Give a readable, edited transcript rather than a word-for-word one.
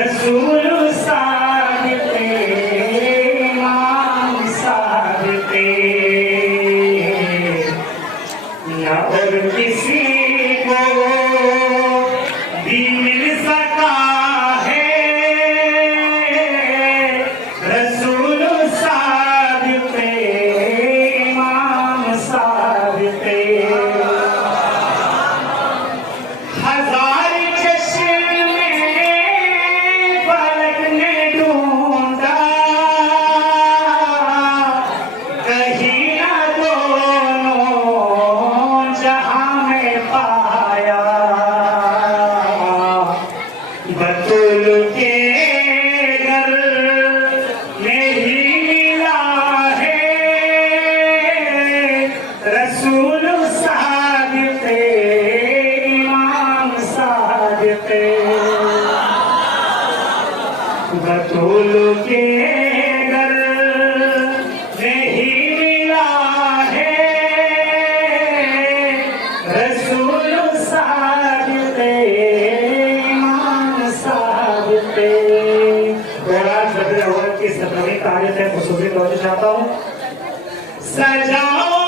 रसूल सादते इमाम सादते न और किसी को भी मिल सका है रसूल सादते इमाम सादते बतूल के घर में ही मिला है रसूल सादते इमाम सादते बतूल के घर में ही मिला है रसूल सादते की सत्रहवीं तारीख है खुशबू चाहता हूँ सजाओ